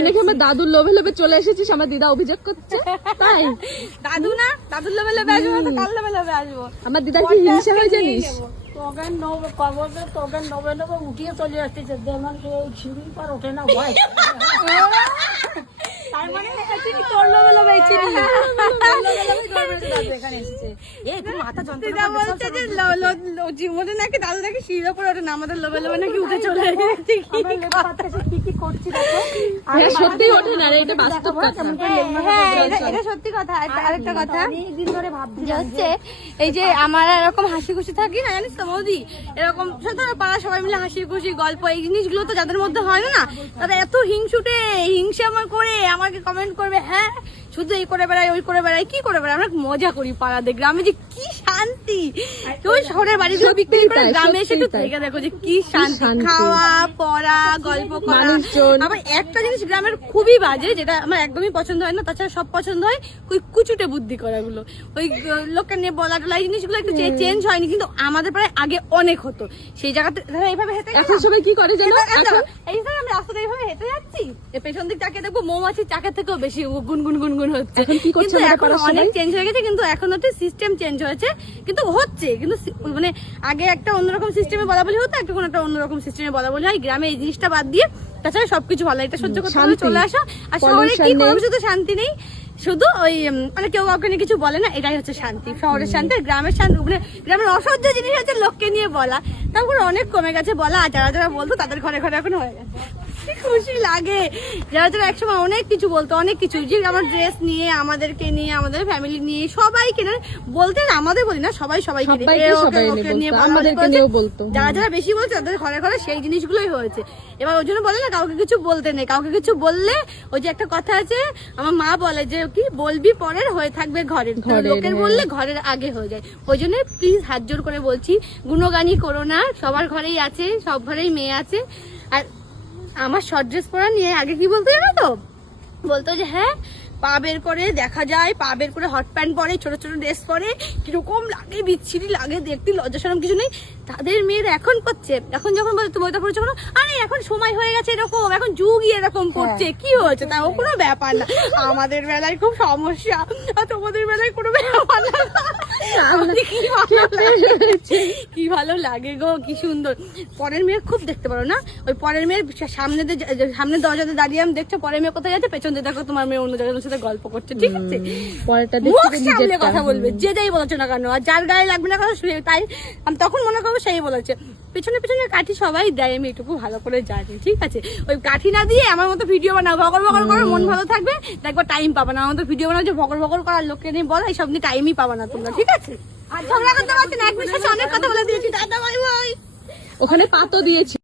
তুই নাকি আমার দাদুর লোভে লোভে চলে এসেছিস, আমার দিদা অভিযোগ করছে। তাই দাদু না, দাদুর লোভে লোভে আসবো না তো কার লোভে লোভে আসবো? আমার দিদার কি হিংসা হয় জানিস? তোকে নবে কববে, তোকে নবে নবে উঠিয়ে চলে আসতেছে, যেমন ছিঁড়ি পার ওঠে না ভয়। তার মানে তোর লোভে লোভে এখানে এসেছে। একটু মাথা যন্ত্রণা বলছে যে জীবনে নাকি দাদু নাকি সিঁড়ির উপরে ওঠে না, আমাদের লোভে লোভে নাকি উঠে চলে এসেছে। কি কি করছি দেখো। হ্যাঁ সত্যি ওঠে না রে, এটা বাস্তব কথা। হ্যাঁ এটা সত্যি কথা। আরেকটা কথা অনেকদিন ধরে ভাবছি যে হচ্ছে এই যে আমরা এরকম হাসি খুশি থাকি না, জানিস তো বৌদি, এরকম ধরো পাড়া সবাই মিলে হাসি খুশি গল্প, এই জিনিসগুলো তো যাদের মধ্যে হয় না, তারা এত হিংসুটে হিংসা আমার করে আমাকে কমেন্ট করবে, হ্যাঁ শুধু এই করে বেড়াই ওই করে বেড়াই, কি করে বেড়াই, আমরা মজা করি পাড়াতে গ্রামে, যে কি শান্তি। তুই শহরের বাড়িগুলো বিক্রি করে গ্রামে এসে একটু থেকে দেখো যে কি শান্তি, খাওয়া পড়া গল্প করা। আবার একটা জিনিস গ্রামের খুবই বাজে, যেটা আমার একদমই পছন্দ হয় না, তাছাড়া সব পছন্দ হয় ওই কুচুটে বুদ্ধি করাগুলো, ওই লোককে নিয়ে বলা টলা, এই জিনিসগুলো একটু চেঞ্জ হয়নি, কিন্তু আমাদের প্রায় আগে অনেক হতো। সেই জায়গাতে ধরো এইভাবে হেঁটে এখন সবাই কি করে জানো, এই ধরো আমি রাস্তাতে এইভাবে হেঁটে যাচ্ছি, পেছন দিক তাকিয়ে দেখবো মৌমাছির চাকের থেকেও বেশি গুনগুন গুনগুন হচ্ছে। এখন কি করছে কিন্তু আমাদের এখন পাড়ার অনেক সবাই? চেঞ্জ হয়ে গেছে, কিন্তু এখন হচ্ছে সিস্টেম চেঞ্জ হয়েছে, কিন্তু হচ্ছে, কিন্তু মানে আগে একটা অন্যরকম সিস্টেমে বলা বলি হতো, এখন একটা অন্যরকম সিস্টেমে বলা বলি হয়। গ্রামে এই জিনিসটা বাদ দিয়ে তাছাড়া সবকিছু ভালো, এটা সহ্য করতে হলে চলে আসা। আর শহরে কি কোনো কিছু তো শান্তি নেই, শুধু ওই মানে কেউ কাউকে নিয়ে কিছু বলে না, এটাই হচ্ছে শান্তি। শহরের শান্তি আর গ্রামের শান্তি, মানে গ্রামের অসহ্য জিনিস হচ্ছে লোককে নিয়ে বলা, তারপরে অনেক কমে গেছে বলা, আর যারা যারা বলতো তাদের ঘরে ঘরে এখন হয়ে গেছে। খুশি লাগে যারা যারা একসময় অনেক কিছু বলতো, অনেক কিছু, যে আমার ড্রেস নিয়ে, আমাদেরকে নিয়ে, আমাদের ফ্যামিলি নিয়ে, সবাইকে বলতে, আমাদের বলি না, সবাই সবাইকে নিয়ে বলতো। যারা যারা বেশি বলছে তাদের ঘরে ঘরে সেই জিনিসগুলোই হয়েছে। এবার ওই জন্য বলে না কাউকে কিছু বলতে নেই, কাউকে কিছু বললে ওই যে একটা কথা আছে, আমার মা বলে যে কি বলবি পরের হয়ে থাকবে ঘরের, লোকের বললে ঘরের আগে হয়ে যায়। ওই জন্য প্লিজ হাত জোর করে বলছি, গুণগানি করো না, সবার ঘরেই আছে, সব ঘরেই মেয়ে আছে। আর আমার শর্ট ড্রেস পরা নিয়ে আগে কি বলতো জানো তো, বলতো যে হ্যাঁ পা বের করে দেখা যায়, পা বের করে হট প্যান্ট পরে, ছোট ছোট ড্রেস পরে, কিরকম লাগে, বিচ্ছিরি লাগে দেখতে, লজ্জা শরম কিছু নেই। তাদের মেয়েরা এখন করছে, এখন যখন বলে তুমি ওইটা পড়েছো, আরে এখন সময় হয়ে গেছে এরকম, এখন যুগই এরকম করছে, কি হয়েছে, তাও কোনো ব্যাপার না। আমাদের বেলায় খুব সমস্যা, আর তোমাদের বেলায় কোনো ব্যাপার না। কি ভালো লাগে গো, কি সুন্দর। পরের মেয়ে খুব দেখতে পারো না, ওই পরের মেয়ের সামনে দরজাতে দাঁড়িয়ে আমি দেখছো পরের মেয়ে কোথায় যাচ্ছে, পেছন দিয়ে দেখো তোমার মেয়ে অন্য জায়গায় সাথে গল্প করছে, ঠিক আছে? মুখ সামলে কথা বলবে, যে যাই বলেছো না কেন, আর যার গায়ে লাগবে না কথা তাই আমি তখন মনে করবো সেই বলেছে। পেছনে পেছনে কাঠি সবাই দেয়, আমি এটুকু ভালো করে জানি, ঠিক আছে? ওই কাঠি না দিয়ে আমার মতো ভিডিও বানাও, ভগর ভগর করে মন ভালো থাকবে, দেখবো টাইম পাবে না। আমার মতো ভিডিও বানাও যে ভগর ভগর করার লোককে নিয়ে বলো, এইসব নিয়ে টাইমই পাবে না তোমরা, ঠিক আছে? আর ঝগড়া করতে পারছি না, এক মিনিট অনেক কথা বলে দিয়েছি, দাদা ভাই ভাই ওখানে পাতো দিয়েছি।